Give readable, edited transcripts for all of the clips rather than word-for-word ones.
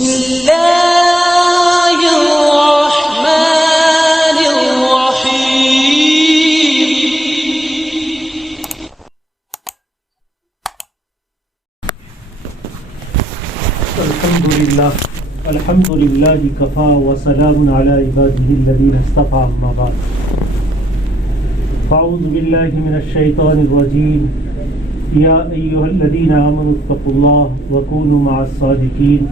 بسم الله الرحمن الرحيم. الحمد لله كفى وسلام على عباده الذين اصطفى أما بعد. فأعوذ بالله من الشيطان الرجيم. يا أيها الذين آمنوا اتقوا الله وكونوا مع الصادقين.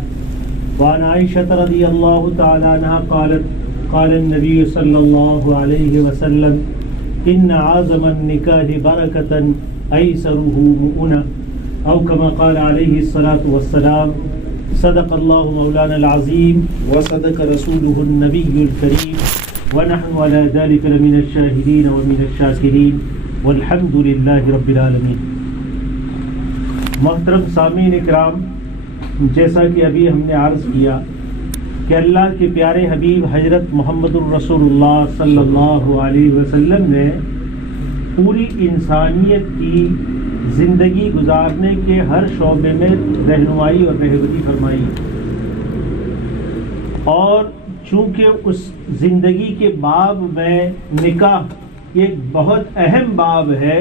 وعن عائشة رضي الله تعالى عنها قالت قال النبي صلى الله عليه وسلم إن عازم النكاح بركة أيسره مؤنة أو كما قال عليه الصلاة والسلام. صدق الله مولانا العظيم وصدق رسوله النبي الكريم ونحن على ذلك لمن الشاهدين ومن الشاكرين والحمد لله رب العالمين. محترم سامعین اکرام، جیسا کہ ابھی ہم نے عرض کیا کہ اللہ کے پیارے حبیب حضرت محمد الرسول اللہ صلی اللہ علیہ وسلم نے پوری انسانیت کی زندگی گزارنے کے ہر شعبے میں رہنمائی اور رہبری فرمائی، اور چونکہ اس زندگی کے باب میں نکاح ایک بہت اہم باب ہے،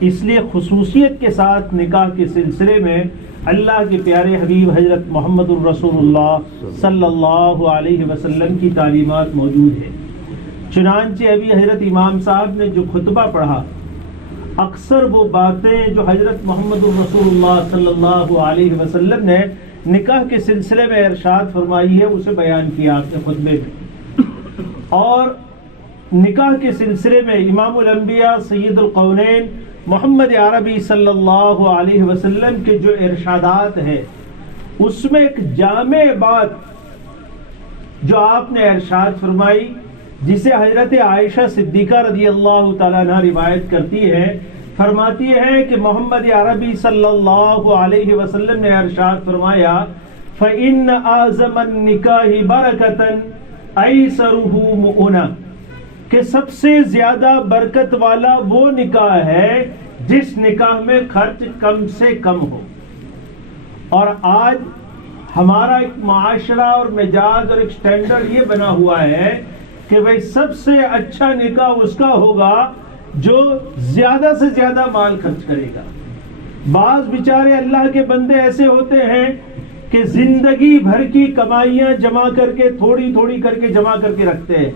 اس لیے خصوصیت کے ساتھ نکاح کے سلسلے میں اللہ کے پیارے حبیب حضرت محمد الرسول اللہ صلی اللہ علیہ وسلم کی تعلیمات موجود ہیں۔ چنانچہ ابھی حضرت امام صاحب نے جو خطبہ پڑھا، اکثر وہ باتیں جو حضرت محمد الرسول اللہ صلی اللہ علیہ وسلم نے نکاح کے سلسلے میں ارشاد فرمائی ہے اسے بیان کیا آپ نے خطبے میں۔ اور نکاح کے سلسلے میں امام الانبیاء سید القونین محمد عربی صلی اللہ علیہ وسلم کے جو ارشادات ہیں، اس میں ایک جامع بات جو آپ نے ارشاد فرمائی، جسے حضرت عائشہ صدیقہ رضی اللہ تعالیٰ عنہ روایت کرتی ہے، فرماتی ہے کہ محمد عربی صلی اللہ علیہ وسلم نے ارشاد فرمایا فَإِنَّ أَعْظَمَ النِّكَاحِ بَرَكَةً أَيْسَرُهُ مُؤُنَةً، کہ سب سے زیادہ برکت والا وہ نکاح ہے جس نکاح میں خرچ کم سے کم ہو۔ اور آج ہمارا ایک معاشرہ اور مزاج اور ایک سٹینڈرڈ یہ بنا ہوا ہے کہ بھئی سب سے اچھا نکاح اس کا ہوگا جو زیادہ سے زیادہ مال خرچ کرے گا۔ بعض بیچارے اللہ کے بندے ایسے ہوتے ہیں کہ زندگی بھر کی کمائیاں جمع کر کے تھوڑی تھوڑی کر کے جمع کر کے رکھتے ہیں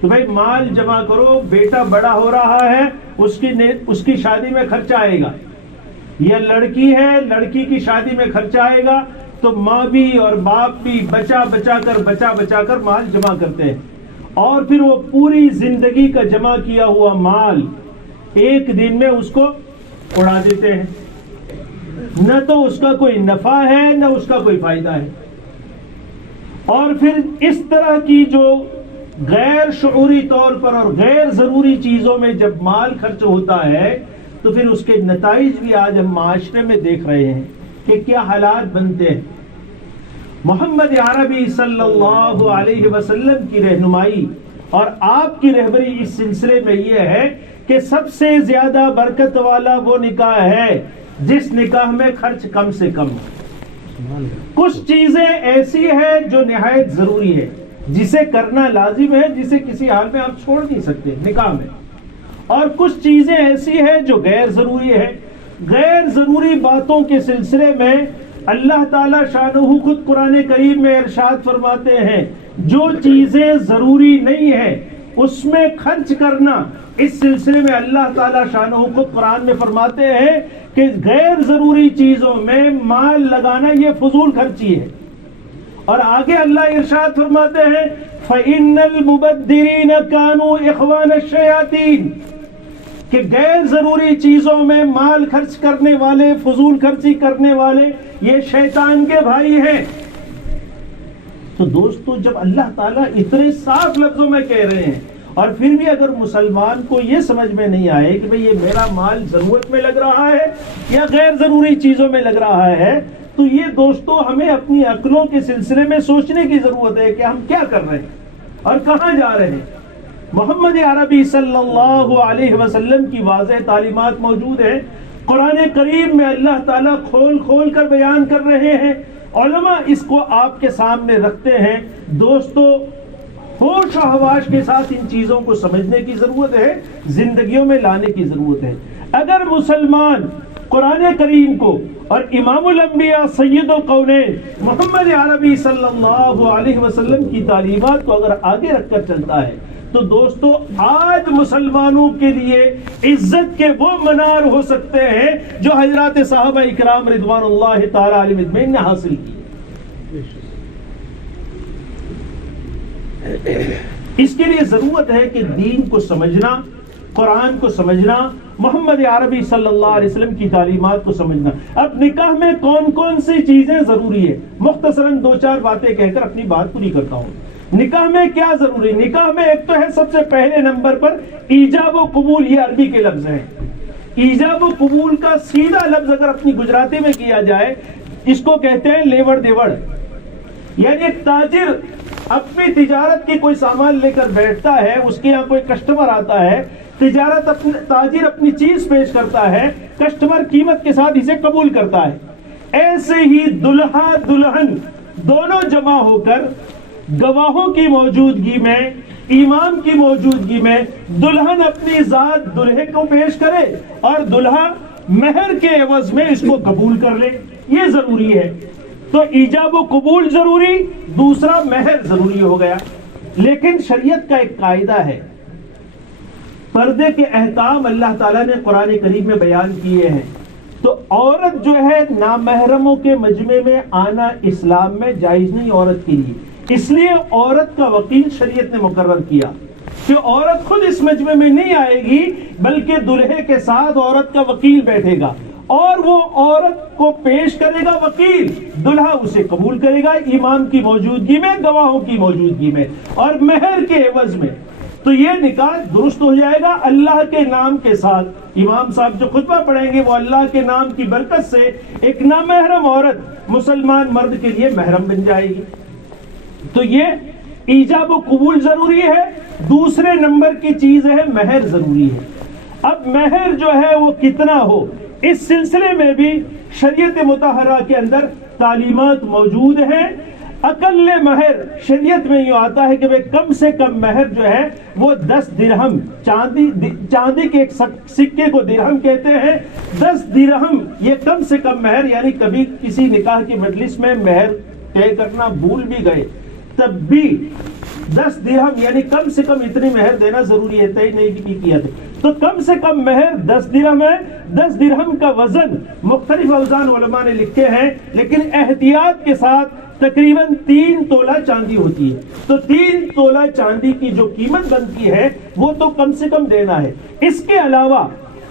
کہ بھائی مال جمع کرو، بیٹا بڑا ہو رہا ہے، اس کی شادی میں خرچہ آئے گا، یا لڑکی ہے لڑکی کی شادی میں خرچہ آئے گا، تو ماں بھی اور باپ بھی بچا بچا کر مال جمع کرتے ہیں، اور پھر وہ پوری زندگی کا جمع کیا ہوا مال ایک دن میں اس کو اڑا دیتے ہیں، نہ تو اس کا کوئی نفع ہے نہ اس کا کوئی فائدہ ہے۔ اور پھر اس طرح کی جو غیر شعوری طور پر اور غیر ضروری چیزوں میں جب مال خرچ ہوتا ہے تو پھر اس کے نتائج بھی آج ہم معاشرے میں دیکھ رہے ہیں کہ کیا حالات بنتے ہیں۔ محمد عربی صلی اللہ علیہ وسلم کی رہنمائی اور آپ کی رہبری اس سلسلے میں یہ ہے کہ سب سے زیادہ برکت والا وہ نکاح ہے جس نکاح میں خرچ کم سے کم ہو۔ کچھ چیزیں ایسی ہیں جو نہایت ضروری ہے، جسے کرنا لازم ہے، جسے کسی حال میں آپ چھوڑ نہیں سکتے نکاح میں، اور کچھ چیزیں ایسی ہیں جو غیر ضروری ہے۔ غیر ضروری باتوں کے سلسلے میں اللہ تعالیٰ شانہ خود قرآن کریم میں ارشاد فرماتے ہیں جو چیزیں ضروری نہیں ہیں اس میں خرچ کرنا، اس سلسلے میں اللہ تعالیٰ شانہ خود قرآن میں فرماتے ہیں کہ غیر ضروری چیزوں میں مال لگانا یہ فضول خرچی ہے۔ اور آگے اللہ ارشاد فرماتے ہیں فَإِنَّ الْمُبَدِّرِينَ كَانُوا إِخْوَانَ الشَّيَاطِينَ، کہ غیر ضروری چیزوں میں مال خرچ کرنے والے، فضول خرچی کرنے والے یہ شیطان کے بھائی ہیں۔ تو دوستو، جب اللہ تعالیٰ اتنے صاف لفظوں میں کہہ رہے ہیں اور پھر بھی اگر مسلمان کو یہ سمجھ میں نہیں آئے کہ بھئی یہ میرا مال ضرورت میں لگ رہا ہے یا غیر ضروری چیزوں میں لگ رہا ہے، تو یہ دوستو ہمیں اپنی عقلوں کے سلسلے میں سوچنے کی ضرورت ہے کہ ہم کیا کر رہے ہیں اور کہاں جا رہے ہیں۔ محمد عربی صلی اللہ علیہ وسلم کی واضح تعلیمات موجود ہیں، قرآن کریم میں اللہ تعالیٰ کھول کھول کر بیان کر رہے ہیں علماء اس کو آپ کے سامنے رکھتے ہیں. دوستو ہوش و حواس کے ساتھ ان چیزوں کو سمجھنے کی ضرورت ہے, زندگیوں میں لانے کی ضرورت ہے. اگر مسلمان قرآن کریم کو اور امام الانبیاء سید القونین محمد عربی صلی اللہ علیہ وسلم کی تعلیمات کو اگر آگے رکھ کر چلتا ہے تو دوستو آج مسلمانوں کے لیے عزت کے وہ منار ہو سکتے ہیں جو حضرات صحابہ اکرام رضوان اللہ تعالی علیہم اجمعین نے حاصل کی. اس کے لیے ضرورت ہے کہ دین کو سمجھنا, قرآن کو سمجھنا, محمد عربی صلی اللہ علیہ وسلم کی تعلیمات کو سمجھنا. اب نکاح میں کون کون سی چیزیں ضروری ہے, مختصراً 2-4 باتیں کہہ کر اپنی بات پوری کرتا ہوں. نکاح میں کیا ضروری؟ نکاح میں ایک تو ہے سب سے پہلے نمبر پر ایجاب و قبول. یہ عربی کے لفظ ہیں. ایجاب و قبول کا سیدھا لفظ اگر اپنی گجراتی میں کیا جائے اس کو کہتے ہیں لیوڑ دیوڑ. یعنی ایک تاجر اپنی تجارت کی کوئی سامان لے کر بیٹھتا ہے, اس کے یہاں کوئی کسٹمر آتا ہے, تاجر اپنی چیز پیش کرتا ہے, کسٹمر قیمت کے ساتھ اسے قبول کرتا ہے. ایسے ہی دلہا دلہن دونوں جمع ہو کر گواہوں کی موجودگی میں, امام کی موجودگی میں دلہن اپنی ذات دلہے کو پیش کرے اور دلہا مہر کے عوض میں اس کو قبول کر لے. یہ ضروری ہے. تو ایجاب و قبول ضروری, دوسرا مہر ضروری ہو گیا. لیکن شریعت کا ایک قاعدہ ہے, پردے کے احکام اللہ تعالیٰ نے قرآن کریم میں بیان کیے ہیں. تو عورت جو ہے نامحرموں کے مجمع میں آنا اسلام میں جائز نہیں عورت کے لیے. اس لیے عورت کا وکیل شریعت نے مقرر کیا کہ عورت خود اس مجمع میں نہیں آئے گی بلکہ دلہے کے ساتھ عورت کا وکیل بیٹھے گا اور وہ عورت کو پیش کرے گا وکیل, دلہا اسے قبول کرے گا امام کی موجودگی میں, گواہوں کی موجودگی میں اور مہر کے عوض میں. تو یہ نکاح درست ہو جائے گا اللہ کے نام کے ساتھ. امام صاحب جو خطبہ پڑھیں گے وہ اللہ کے نام کی برکت سے ایک نامحرم عورت مسلمان مرد کے لیے محرم بن جائے گی. تو یہ ایجاب و قبول ضروری ہے. دوسرے نمبر کی چیز ہے مہر ضروری ہے. اب مہر جو ہے وہ کتنا ہو, اس سلسلے میں بھی شریعت مطہرہ کے اندر تعلیمات موجود ہیں. اقل مہر شریعت میں یہ آتا ہے کہ کم سے کم مہر جو ہے وہ 10 درہم, چاندی کے ایک سکے کو درہم کہتے ہیں. 10 درہم یہ کم سے کم مہر. یعنی کبھی کسی نکاح کی مجلس میں مہر طے کرنا بھول بھی گئے تب بھی 10 درہم یعنی کم سے کم اتنی مہر دینا ضروری ہے. طے نہیں بھی کیا تھا تو کم سے کم مہر 10 درہم ہے. 10 درہم کا وزن مختلف اوزان علماء نے لکھے ہیں, لیکن احتیاط کے ساتھ تقریباً 3 تولہ چاندی ہوتی ہے. تو 3 تولہ چاندی کی جو قیمت بنتی ہے وہ تو کم سے کم دینا ہے. اس کے علاوہ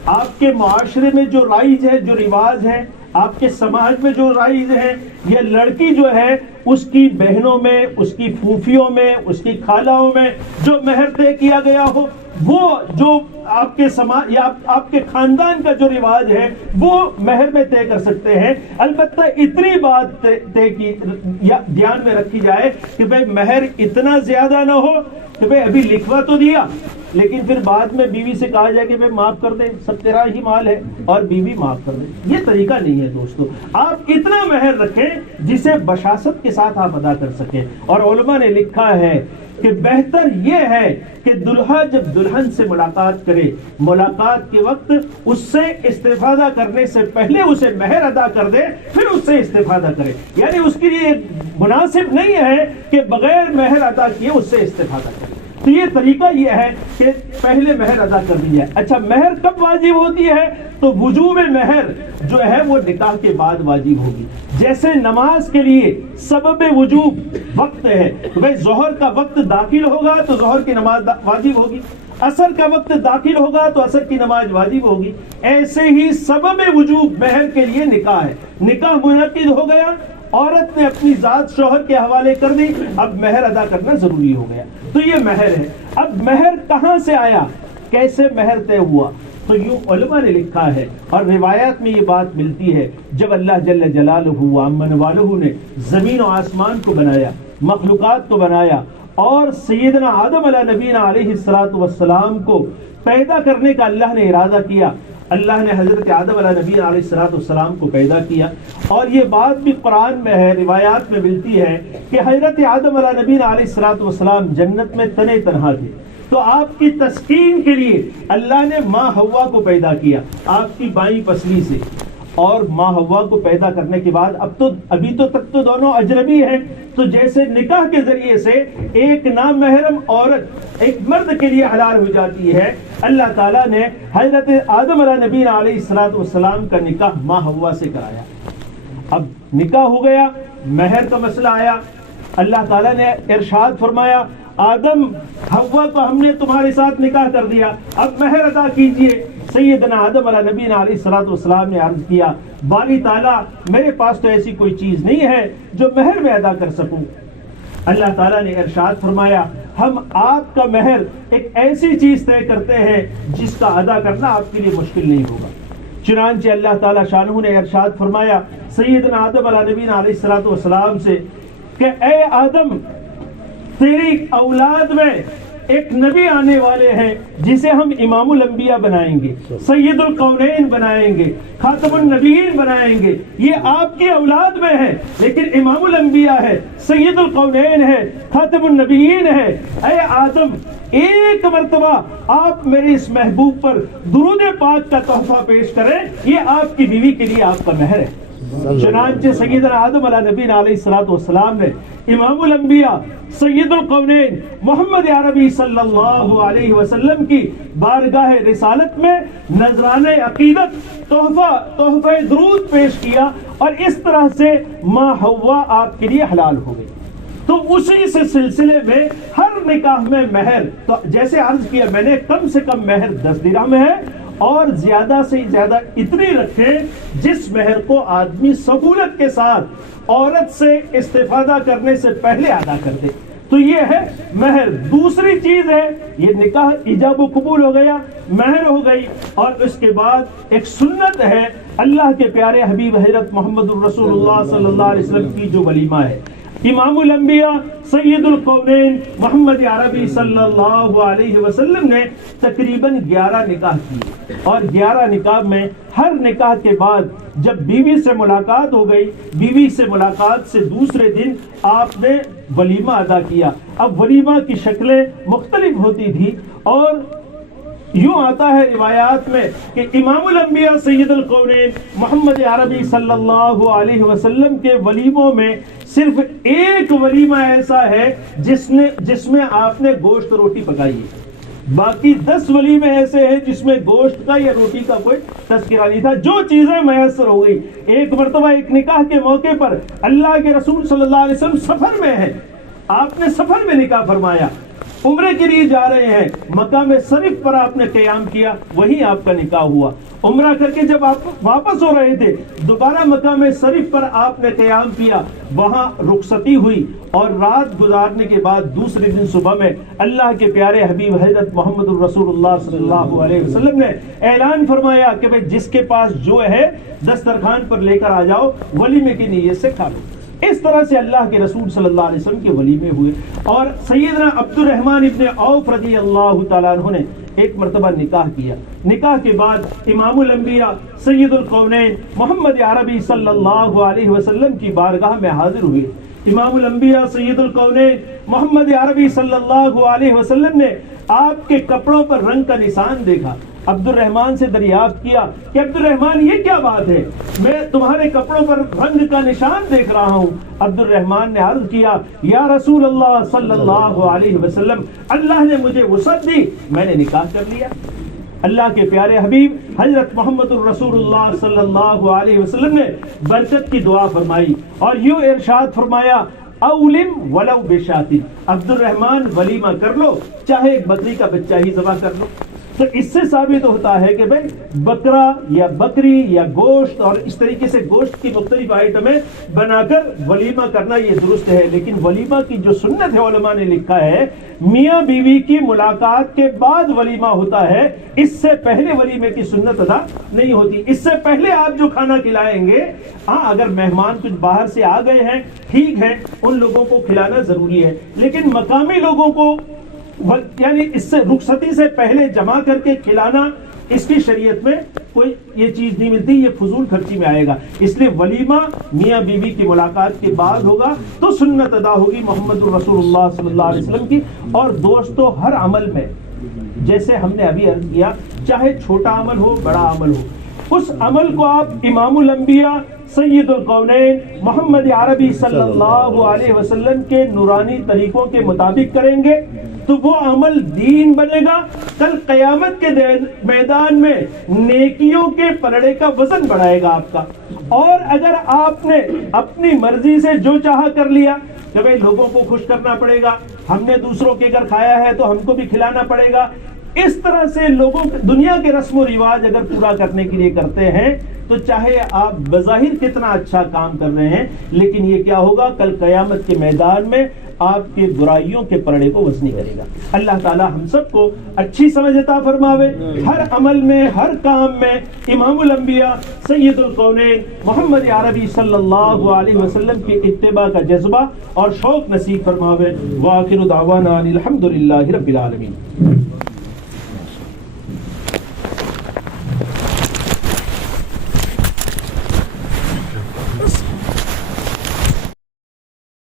آپ کے معاشرے میں جو رائج ہے, جو رواج ہے, آپ کے سماج میں جو رائج ہے, یہ لڑکی جو ہے اس کی بہنوں میں, اس کی پھوپھیوں میں, اس کی خالہوں میں جو مہر طے کیا گیا ہو, وہ جو آپ کے سماج یا آپ کے خاندان کا جو رواج ہے وہ مہر میں طے کر سکتے ہیں. البتہ اتنی بات طے کی یا دھیان میں رکھی جائے کہ بھئی مہر اتنا زیادہ نہ ہو کہ بھئی ابھی لکھوا تو دیا لیکن پھر بعد میں بیوی سے کہا جائے کہ بھئی معاف کر دے, سب تیرا ہی مال ہے اور بیوی معاف کر دے. یہ طریقہ نہیں ہے دوستو. آپ اتنا مہر رکھیں جسے بشاشت کے ساتھ آپ ادا کر سکیں. اور علماء نے لکھا ہے کہ بہتر یہ ہے کہ دلہا جب دلہن سے ملاقات کرے, ملاقات کے وقت اس سے استفادہ کرنے سے پہلے اسے مہر ادا کر دے, پھر اس سے استفادہ کرے. یعنی اس کے لیے مناسب نہیں ہے کہ بغیر مہر ادا کیے اس سے استفادہ کرے. تو یہ طریقہ یہ ہے کہ پہلے مہر ادا کر دی جائے. اچھا مہر کب واجب ہوتی ہے؟ تو وجوب مہر جو ہے وہ نکاح کے بعد واجب ہوگی. جیسے نماز کے لیے سبب وجوب وقت ہے, بھئی ظہر کا وقت داخل ہوگا تو ظہر کی نماز واجب ہوگی, عصر کا وقت داخل ہوگا تو عصر کی نماز واجب ہوگی. ایسے ہی سبب وجوب مہر کے لیے نکاح ہے. نکاح منعقد ہو گیا, عورت نے اپنی ذات شوہر کے حوالے کر دی, اب مہر ادا کرنا ضروری ہو گیا. تو یہ مہر ہے. اب مہر کہاں سے آیا, کیسے مہر طے ہوا؟ تو یوں علماء نے لکھا ہے اور روایات میں یہ بات ملتی ہے, جب اللہ جل جلالہ و عمن والہ نے زمین و آسمان کو بنایا, مخلوقات کو بنایا اور سیدنا آدم علیہ نبینا علیہ الصلوۃ والسلام کو پیدا کرنے کا اللہ نے ارادہ کیا, اللہ نے حضرت آدم علیہ نبی علیہ السلام کو پیدا کیا، اور یہ بات بھی قرآن میں ہے، روایات میں ملتی ہے کہ حضرت آدم علیہ نبی علیہ السلام جنت میں تنے تنہا تھے، تو آپ کی تسکین کے لیے اللہ نے ماں حوا کو پیدا کیا آپ کی بائیں پسلی سے، اور ماں حوا کو پیدا کرنے کے بعد ابھی تک تو دونوں اجنبی ہیں، تو جیسے نکاح کے ذریعے سے ایک نامحرم عورت ایک مرد کے لیے حلال ہو جاتی ہے، اللہ تعالیٰ نے حضرت آدم علیہ نبی علیہ السلام کا نکاح ماں حوا سے کرایا۔ اب نکاح ہو گیا، مہر کا مسئلہ آیا، اللہ تعالیٰ نے ارشاد فرمایا آدم حوا کو ہم نے تمہارے ساتھ نکاح کر دیا، اب مہر ادا کیجئے۔ سیدنا آدم علیہ نبی علیہ السلام نے عرض کیا باری تعالیٰ میرے پاس تو ایسی کوئی چیز نہیں ہے جو مہر میں ادا کر سکوں۔ اللہ تعالیٰ نے ارشاد فرمایا ہم آپ کا مہر ایک ایسی چیز طے کرتے ہیں جس کا ادا کرنا آپ کے لیے مشکل نہیں ہوگا۔ چنانچہ اللہ تعالیٰ شانہ نے ارشاد فرمایا سیدنا آدم علیہ نبی علیہ السلام سے کہ اے آدم تیری اولاد میں ایک نبی آنے والے ہیں جسے ہم امام الانبیاء بنائیں گے، سید القونین بنائیں گے، خاتم النبیین بنائیں گے، یہ آپ کی اولاد میں ہے لیکن امام الانبیاء ہے، سید القونین ہے، خاتم النبیین ہے۔ اے آدم ایک مرتبہ آپ میرے اس محبوب پر درود پاک کا تحفہ پیش کریں، یہ آپ کی بیوی کے لیے آپ کا مہر ہے۔ چنانچہ سیدنا آدم علیہ نبی علیہ السلام نے امام الانبیاء سید القونین محمد عربی صلی اللہ علیہ وسلم کی بارگاہ رسالت میں نذرانہ عقیدت تحفہ درود پیش کیا، اور اس طرح سے ماں حوا آپ کے لیے حلال ہو گئی۔ تو اسی سے سلسلے میں ہر نکاح میں مہر، تو جیسے عرض کیا میں نے کم سے کم مہر 10 درہم ہے، اور زیادہ سے زیادہ اتنی رکھیں جس مہر کو آدمی سہولت کے ساتھ عورت سے استفادہ کرنے سے پہلے ادا کر دے۔ تو یہ ہے مہر۔ دوسری چیز ہے یہ نکاح ایجاب و قبول ہو گیا، مہر ہو گئی، اور اس کے بعد ایک سنت ہے اللہ کے پیارے حبیب حضرت محمد الرسول اللہ صلی اللہ علیہ وسلم کی جو ولیمہ ہے۔ امام الانبیاء سید القونین محمد عربی صلی اللہ علیہ وسلم نے تقریباً 11 نکاح کیے، اور 11 نکاح میں ہر نکاح کے بعد جب بیوی سے ملاقات ہو گئی، بیوی سے ملاقات سے دوسرے دن آپ نے ولیمہ ادا کیا۔ اب ولیمہ کی شکلیں مختلف ہوتی تھی، اور یوں آتا ہے روایات میں کہ امام الانبیاء سید القونین محمد عربی صلی اللہ علیہ وسلم کے ولیموں میں صرف ایک ولیمہ ایسا ہے جس میں آپ نے گوشت روٹی پکائی ہے، باقی 10 ولیمے ایسے ہیں جس میں گوشت کا یا روٹی کا کوئی تذکرہ نہیں تھا۔ جو چیزیں میسر ہو گئی، ایک مرتبہ ایک نکاح کے موقع پر اللہ کے رسول صلی اللہ علیہ وسلم سفر میں ہیں، آپ نے سفر میں نکاح فرمایا، عمرے کے لیے جا رہے ہیں، مقام شریف پر آپ نے قیام کیا، وہیں آپ کا نکاح ہوا۔ عمرہ کر کے جب آپ واپس ہو رہے تھے دوبارہ مقام شریف پر آپ نے قیام کیا، وہاں رخصتی ہوئی، اور رات گزارنے کے بعد دوسرے دن صبح میں اللہ کے پیارے حبیب حضرت محمد الرسول اللہ صلی اللہ علیہ وسلم نے اعلان فرمایا کہ بھئی جس کے پاس جو ہے دسترخوان پر لے کر آ جاؤ، ولیمے کی نیت سے کھا لو۔ اس طرح سے اللہ کے رسول صلی اللہ علیہ وسلم کے ولیمے ہوئے۔ اور سیدنا عبد الرحمن ابن عوف رضی اللہ تعالیٰ عنہ نے ایک مرتبہ نکاح کیا، نکاح کے بعد امام الانبیاء سید القونین محمد عربی صلی اللہ علیہ وسلم کی بارگاہ میں حاضر ہوئے۔ امام الانبیاء سید القونین محمد عربی صلی اللہ علیہ وسلم نے آپ کے کپڑوں پر رنگ کا نشان دیکھا۔ عبد الرحمن سے دریافت کیا کہ عبد الرحمن یہ کیا بات ہے، میں تمہارے کپڑوں پر رنگ کا نشان دیکھ رہا ہوں۔ عبد الرحمن نے عرض کیا یا رسول اللہ صلی اللہ علیہ وسلم، اللہ نے مجھے وسعت دی، میں نے نکاح کر لیا۔ اللہ کے پیارے حبیب حضرت محمد الرسول اللہ صلی اللہ علیہ وسلم نے برکت کی دعا فرمائی، اور یوں ارشاد فرمایا اولم ولو بشاتی، عبد الرحمن ولیمہ کر لو، چاہے ایک بکری کا بچہ ہی ذبح کر لو۔ تو اس سے ثابت ہوتا ہے کہ بھئی بکرا یا بکری یا گوشت اور اس طریقے سے گوشت کی مختلف آئٹمیں بنا کر ولیمہ کرنا یہ درست ہے، لیکن ولیمہ کی جو سنت ہے علماء نے لکھا ہے میاں بیوی کی ملاقات کے بعد ولیمہ ہوتا ہے، اس سے پہلے ولیمے کی سنت ادا نہیں ہوتی۔ اس سے پہلے آپ جو کھانا کھلائیں گے، ہاں اگر مہمان کچھ باہر سے آ گئے ہیں ٹھیک ہے، ان لوگوں کو کھلانا ضروری ہے، لیکن مقامی لوگوں کو یعنی اس سے رخصتی سے پہلے جمع کر کے کھلانا اس کی شریعت میں کوئی یہ چیز نہیں ملتی، یہ فضول خرچی میں آئے گا. اس لیے ولیمہ میاں بیوی کی ملاقات کے بعد ہوگا تو سنت ادا ہوگی محمد الرسول اللہ صلی اللہ علیہ وسلم کی. اور دوستو ہر عمل میں جیسے ہم نے ابھی عرض کیا، چاہے چھوٹا عمل ہو بڑا عمل ہو، اس عمل کو آپ امام الانبیاء سید القونین محمد عربی صلی اللہ علیہ وسلم کے نورانی طریقوں کے مطابق کریں گے تو وہ عمل دین بنے گا. کل قیامت کے میدان میں نیکیوں کے پلڑے کا وزن بڑھائے گا آپ کا. اور اگر آپ نے اپنی مرضی سے جو چاہا کر لیا کہ بھئی لوگوں کو خوش کرنا پڑے گا، ہم نے دوسروں کے گھر کھایا ہے تو ہم کو بھی کھلانا پڑے گا، اس طرح سے لوگوں دنیا کے رسم و رواج اگر پورا کرنے کے لیے کرتے ہیں تو چاہے آپ بظاہر کتنا اچھا کام کر رہے ہیں، لیکن یہ کیا ہوگا کل قیامت کے میدان میں آپ کے برائیوں کے پلڑے کو وزنی کرے گا. اللہ تعالی ہم سب کو اچھی سمجھ عطا فرماوے، ہر عمل میں ہر کام میں امام الانبیاء سید القونین محمد عربی صلی اللہ علیہ وسلم کی اتباع کا جذبہ اور شوق نصیب فرماوے. وآخر دعوانا الحمد للہ رب العالمین.